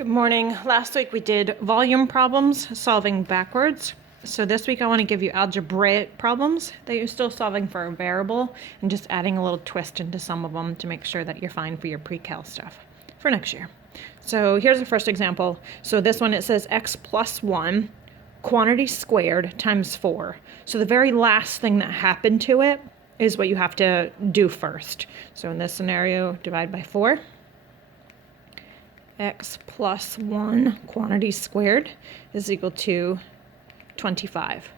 Good morning. Last week we did volume problems, solving backwards. So this week I want to give you algebraic problems that you're still solving for a variable and just adding a little twist into some of them to make sure that you're fine for your pre-cal stuff for next year. So here's the first example. So this one, it says x plus 1 quantity squared times 4. So the very last thing that happened to it is what you have to do first. So in this scenario, divide by 4. X plus 1 quantity squared is equal to 25.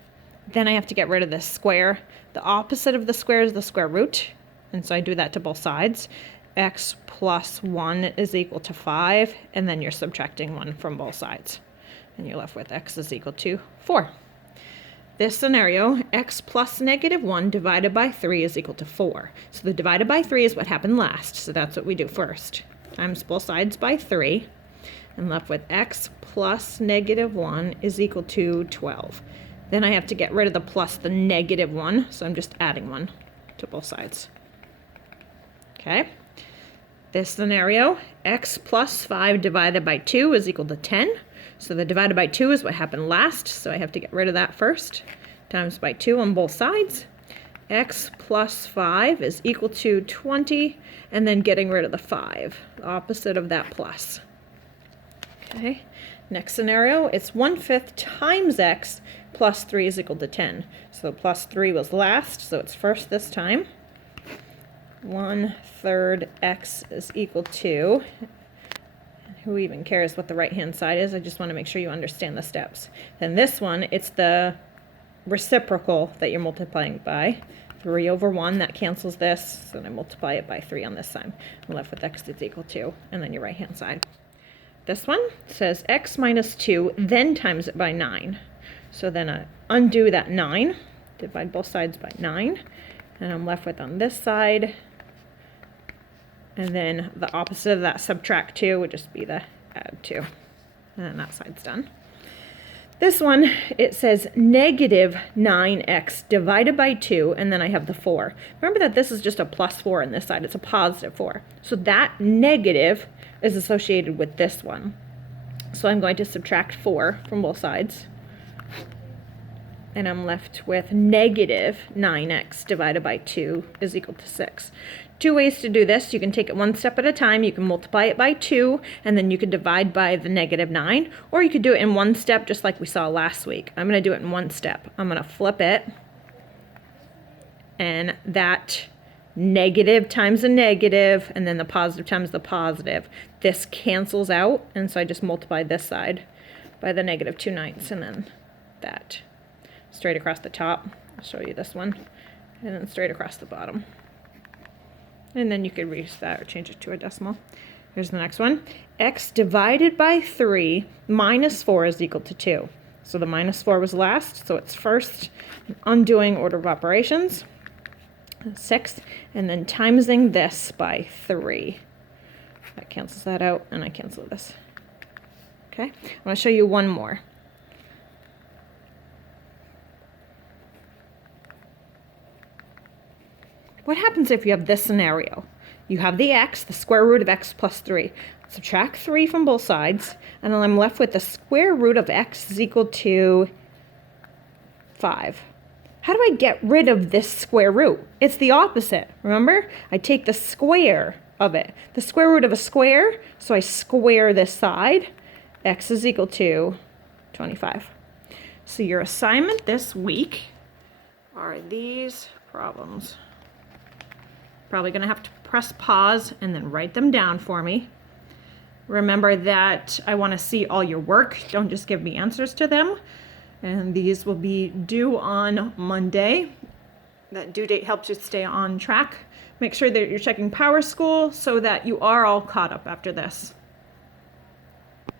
Then I have to get rid of this square. The opposite of the square is the square root, and so I do that to both sides. X plus 1 is equal to 5, and then you're subtracting 1 from both sides. And you're left with x is equal to 4. This scenario, x plus negative 1 divided by 3 is equal to 4. So the divided by 3 is what happened last, so that's what we do first. Times both sides by 3. I'm left with x plus negative 1 is equal to 12. Then I have to get rid of the plus the negative 1, so I'm just adding 1 to both sides. Okay. This scenario, x plus 5 divided by 2 is equal to 10. So the divided by 2 is what happened last, so I have to get rid of that first. Times by 2 on both sides. X plus 5 is equal to 20, and then getting rid of the 5, the opposite of that plus. Okay, next scenario, it's 1/5 times x plus 3 is equal to 10. So plus 3 was last, so it's first this time. 1/3 x is equal to, who even cares what the right-hand side is? I just want to make sure you understand the steps. Then this one, it's the reciprocal that you're multiplying by. 3 over 1, that cancels this, so then I multiply it by 3 on this side. I'm left with x is equal to, and then your right-hand side. This one says x minus 2, then times it by 9. So then I undo that 9, divide both sides by 9, and I'm left with on this side, and then the opposite of that, subtract 2, would just be the add 2. And then that side's done. This one, it says negative 9x divided by 2, and then I have the 4. Remember that this is just a plus 4 on this side. It's a positive 4. So that negative is associated with this one. So I'm going to subtract 4 from both sides. And I'm left with negative 9x divided by 2 is equal to 6. Two ways to do this. You can take it one step at a time. You can multiply it by 2, and then you can divide by the negative 9. Or you could do it in one step, just like we saw last week. I'm going to do it in one step. I'm going to flip it. And that negative times a negative, and then the positive times the positive. This cancels out, and so I just multiply this side by the negative 2/9, and then that. Straight across the top. I'll show you this one. And then straight across the bottom. And then you could reduce that or change it to a decimal. Here's the next one. X divided by 3 minus 4 is equal to 2. So the minus 4 was last, so it's first undoing order of operations. 6, and then timesing this by 3. That cancels that out, and I cancel this. Okay, I'm going to show you one more. What happens if you have this scenario? You have the x, the square root of x plus 3. Subtract 3 from both sides, and then I'm left with the square root of x is equal to 5. How do I get rid of this square root? It's the opposite, remember? I take the square of it. The square root of a square, so I square this side. X is equal to 25. So your assignment this week are these problems. Probably going to have to press pause and then write them down for me. Remember that I want to see all your work. Don't just give me answers to them. And these will be due on Monday. That due date helps you stay on track. Make sure that you're checking PowerSchool so that you are all caught up after this.